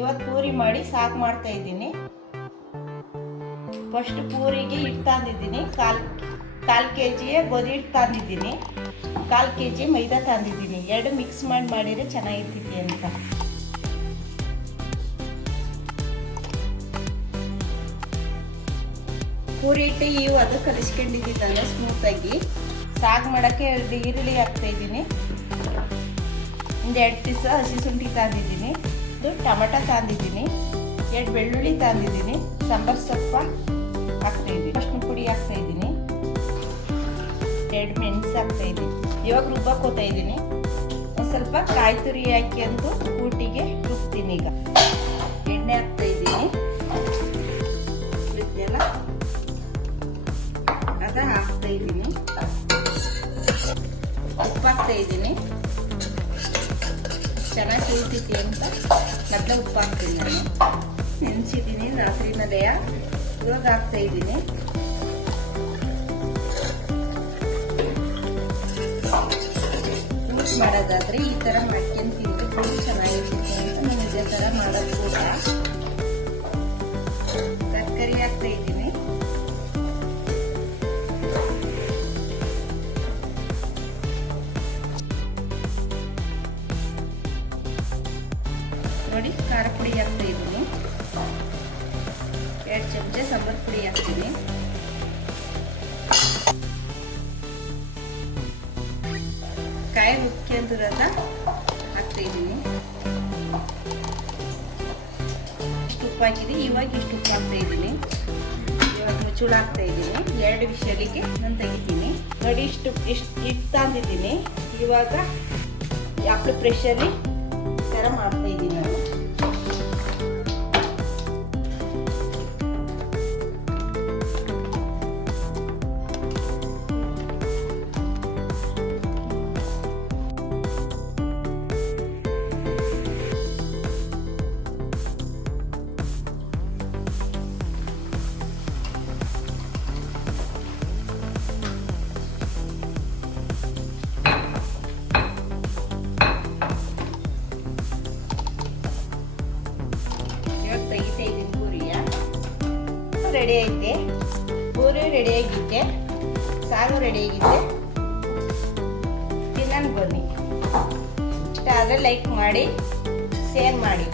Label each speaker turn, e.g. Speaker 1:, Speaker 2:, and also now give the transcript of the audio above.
Speaker 1: ಇವತ್ತು ಪೂರಿ ಮಾಡಿ ಸಾಕು ಮಾಡ್ತಾ ಇದ್ದೀನಿ. ಫಸ್ಟ್ ಪೂರಿಗೆ ಹಿಟ್ಟು ತಂದಿದ್ದೀನಿ. ಕಾಲು ಕಾಲು ಕೆ ಜಿಯ ಗೋಧಿ ಹಿಟ್ಟು ತಂದಿದ್ದೀನಿ. ಕಾಲು ಕೆ ಜಿ ಮೈದಾ ತಂದಿದ್ದೀನಿ. ಎರಡು ಮಿಕ್ಸ್ ಮಾಡಿ ಮಾಡಿದರೆ ಚೆನ್ನಾಗಿರ್ತೀವಿ ಅಂತ. ಪೂರಿ ಹಿಟ್ಟು ಇವು ಅದು ಕಲಿಸ್ಕೊಂಡಿದ್ದೀನಿ ಸ್ಮೂತಾಗಿ ಸಾಗು ಮಾಡೋಕ್ಕೆ ಎರಡು ಈರುಳ್ಳಿ ಹಾಕ್ತಾ ಇದ್ದೀನಿ. ಒಂದು ಎರಡು ಪೀಸ ಹಸಿ ಶುಂಠಿ ತಂದಿದ್ದೀನಿ. ಇದು ಟೊಮೆಟೊ ತಂದಿದ್ದೀನಿ. ಎರಡು ಬೆಳ್ಳುಳ್ಳಿ ತಂದಿದ್ದೀನಿ. ಸಾಂಬಾರು ಸೊಪ್ಪ ಹಾಕ್ತಾಯಿದ್ದೀನಿ. ಅಷ್ಟು ಪುಡಿ ಹಾಕ್ತಾಯಿದ್ದೀನಿ. ಎರಡು ಮೆಣಸು ಹಾಕ್ತಾಯಿದ್ದೀನಿ. ಇವಾಗ ರುಬ್ಬಕ್ಕೆ ಹೋಗ್ತಾ ಇದ್ದೀನಿ ಸ್ವಲ್ಪ ಕಾಯಿ ತುರಿ ಹಾಕಿ ಅಂತ ಊಟಿಗೆ ರುಬ್ತೀನಿ ಈಗ. ಎಣ್ಣೆ ಹಾಕ್ತಾಯಿದ್ದೀನಿ. ಇದೆಲ್ಲ ಅದ ಹಾಕ್ತಾಯಿದ್ದೀನಿ. ಉಪ್ಪು ಹಾಕ್ತಾಯಿದ್ದೀನಿ ಚೆನ್ನಾಗಿ ಕುಳಿತೈತಿ ಅಂತ ಮೊದಲೇ ಉಪ್ಪು ಹಾಕ್ತೀನಿ ನಾನು. ನೆನೆಸಿದ್ದೀನಿ ರಾತ್ರಿನಲ್ಲೆಯ ಇವಾಗ ಹಾಕ್ತಾ ಇದ್ದೀನಿ. ಊಟ ಮಾಡೋದಾದ್ರೆ ಈ ಥರ ಮಾಡ್ಕೊಂಡು ತಿಂದು ತುಂಬ ಚೆನ್ನಾಗಿರ್ತೀನಿ ಅಂತ ನಾನು ಇದೇ ಥರ ಮಾಡೋದು ಕೂಡ. ತರಕಾರಿ ಹಾಕ್ತಾ ಇದ್ದೀನಿ. ನೋಡಿ, ಖಾರ ಪುಡಿ ಹಾಕ್ತಾ ಇದ್ದೀನಿ. ಎರಡು ಚಮಚ ಸಾಂಬಾರು ಪುಡಿ ಹಾಕ್ತೀನಿ. ಕಾಯಿ ರುಬ್ಕೊಂಡಿರೋದ ಹಾಕ್ತಾ ಇದ್ದೀನಿ. ಇಷ್ಟು ಉಪ್ಪು ಹಾಕಿದ್ದೀನಿ ಇವಾಗ ಇಷ್ಟು ಉಪ್ಪು ಹಾಕ್ತಾ ಇದ್ದೀನಿ. ಇವಾಗ ಮುಚ್ಚುಳ ಹಾಕ್ತಾ ಇದ್ದೀನಿ. ಎರಡು ವಿಷಲಿಗೆ ನಾನು ತೆಗಿತೀನಿ. ನೋಡಿ, ಇಷ್ಟು ಇಷ್ಟು ಇಟ್ಟು ತಂದಿದ್ದೀನಿ. ಇವಾಗ ಹಪ್ಪಳು ಪ್ರೆಷಲ್ಲಿ ಥರ ಮಾಡ್ತಾ ಇದ್ದೀನಿ. ರೆಡಿ ಐತೆ ಪೂರಿ ಸಾರು ರೆಡಿ ಆಗಿದೆ ತಿನ್ನೋಣ ಬನ್ನಿ. ಇಷ್ಟ ಆದರೆ ಲೈಕ್ ಮಾಡಿ ಶೇರ್ ಮಾಡಿ.